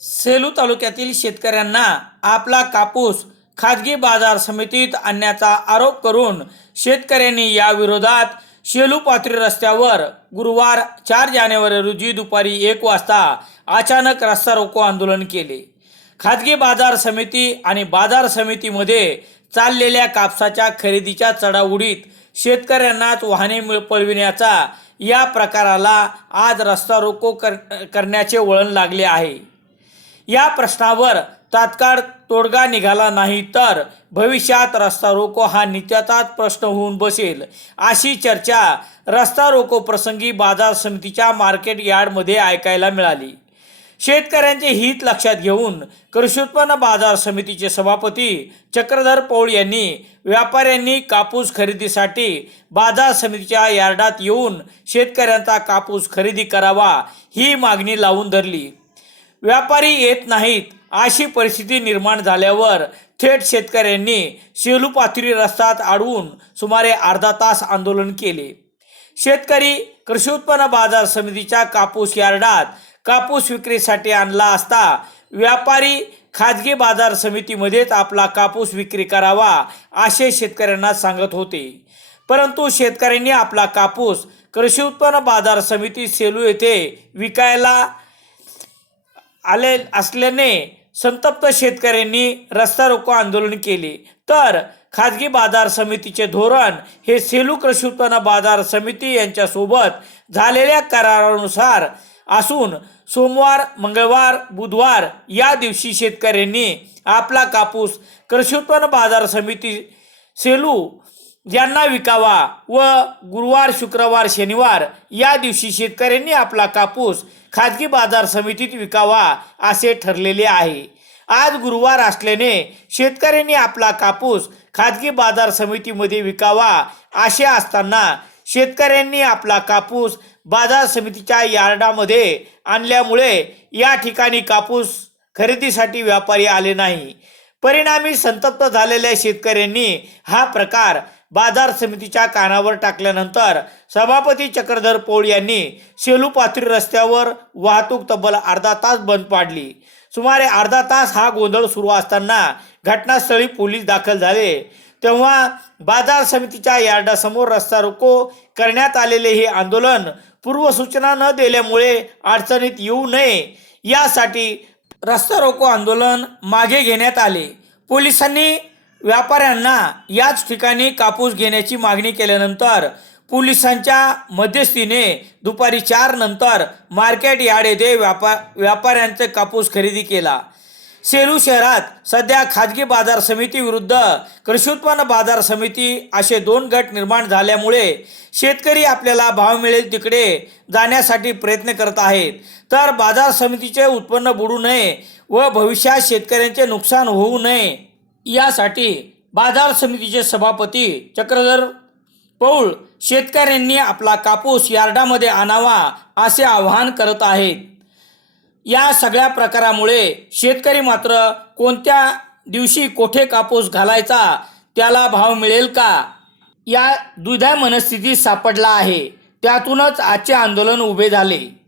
सेलू तालुक्यातील शेतकऱ्यांना आपला कापूस खाजगी बाजार समितीत आणण्याचा आरोप करून शेतकऱ्यांनी या विरोधात शेलू पात्री रस्त्यावर गुरुवार चार जानेवारी रोजी दुपारी एक वाजता अचानक रस्ता रोको आंदोलन केले. खाजगी बाजार समिती आणि बाजार समितीमध्ये चाललेल्या कापसाच्या खरेदीच्या चढाउडीत शेतकऱ्यांनाच वाहने मिळ पळविण्याचा या प्रकाराला आज रस्ता रोको कर करण्याचे वळण लागले आहे. या प्रश्नावर तात्काळ तोडगा निघाला नाही तर भविष्यात रस्ता रोको हा नित्याचाच प्रश्न होऊन बसेल. अशी चर्चा रस्ता रोको प्रसंगी बाजार समितीच्या मार्केट यार्डमध्ये ऐकायला मिळाली. शेतकऱ्यांचे हित लक्षात घेऊन कृषी उत्पन्न बाजार समितीचे सभापती चक्रधर पौळ यांनी व्यापाऱ्यांनी कापूस खरेदीसाठी बाजार समितीच्या यार्डात येऊन शेतकऱ्यांचा कापूस खरेदी करावा ही मागणी लावून धरली. व्यापारी येत नाहीत अशी परिस्थिती निर्माण झाल्यावर थेट शेतकऱ्यांनी शेलू पाथरी रस्त्यात अडवून सुमारे अर्धा तास आंदोलन केले. शेतकरी कृषी उत्पन्न बाजार समितीच्या कापूस यार्डात कापूस विक्रीसाठी आणला असता व्यापारी खाजगी बाजार समितीमध्येच आपला कापूस विक्री करावा असे शेतकऱ्यांना सांगत होते. परंतु शेतकऱ्यांनी आपला कापूस कृषी उत्पन्न बाजार समिती सेलू येथे विकायला आले असल्याने संतप्त शेतकऱ्यांनी रस्ता रोको आंदोलन केले. तर खाजगी बाजार समितीचे धोरण हे सेलू कृषी उत्पन्न बाजार समिती यांच्यासोबत झालेल्या करारानुसार असून सोमवार मंगळवार बुधवार या दिवशी शेतकऱ्यांनी आपला कापूस कृषी उत्पन्न बाजार समिती सेलू यांना विकावा व गुरुवार शुक्रवार शनिवार या दिवशी शेतकऱ्यांनी आपला कापूस खाजगी बाजार समितीत विकावा असे ठरलेले आहे. आज गुरुवार असल्याने शेतकऱ्यांनी आपला कापूस खाजगी बाजार समितीमध्ये विकावा असे असताना शेतकऱ्यांनी आपला कापूस बाजार समितीच्या यार्डामध्ये आणल्यामुळे या ठिकाणी कापूस खरेदीसाठी व्यापारी आले नाही. परिणामी संतप्त झालेल्या शेतकऱ्यांनी हा प्रकार बाजार समितीच्या कानावर टाकल्यानंतर सभापती चक्रधर पोळ यांनी शेलू पाथरी रस्त्यावर वाहतूक तब्बल अर्धा तास बंद पाडली. सुमारे अर्धा तास हा गोंधळ सुरू असताना घटनास्थळी पोलीस दाखल झाले. तेव्हा बाजार समितीच्या यार्डासमोर रस्ता रोको करण्यात आलेले हे आंदोलन पूर्वसूचना न दिल्यामुळे अडचणीत येऊ नये यासाठी रस्ता रोको आंदोलन मागे घेण्यात आले. पोलिसांनी व्यापाऱ्यांना याच ठिकाणी कापूस घेण्याची मागणी केल्यानंतर पोलिसांच्या मध्यस्थीने दुपारी चार नंतर मार्केट यार्ड येथे व्यापा व्यापाऱ्यांचे कापूस खरेदी केला. सेलू शहरात सध्या खाजगी बाजार समिती विरुद्ध कृषी उत्पन्न बाजार समिती असे दोन गट निर्माण झाल्यामुळे शेतकरी आपल्याला भाव मिळेल तिकडे जाण्यासाठी प्रयत्न करत आहेत. तर बाजार समितीचे उत्पन्न बुडू नये व भविष्यात शेतकऱ्यांचे नुकसान होऊ नये. यासाठी बाजार समितीचे सभापती चक्रधर पौळ शेतकऱ्यांनी आपला कापूस यार्डामध्ये आणावा असे आवाहन करत आहेत. या सगळ्या प्रकारामुळे शेतकरी मात्र कोणत्या दिवशी कोठे कापूस घालायचा त्याला भाव मिळेल का? या दुधा मनस्थितीत सापडला आहे. त्यातूनच आजचे आंदोलन उभे झाले.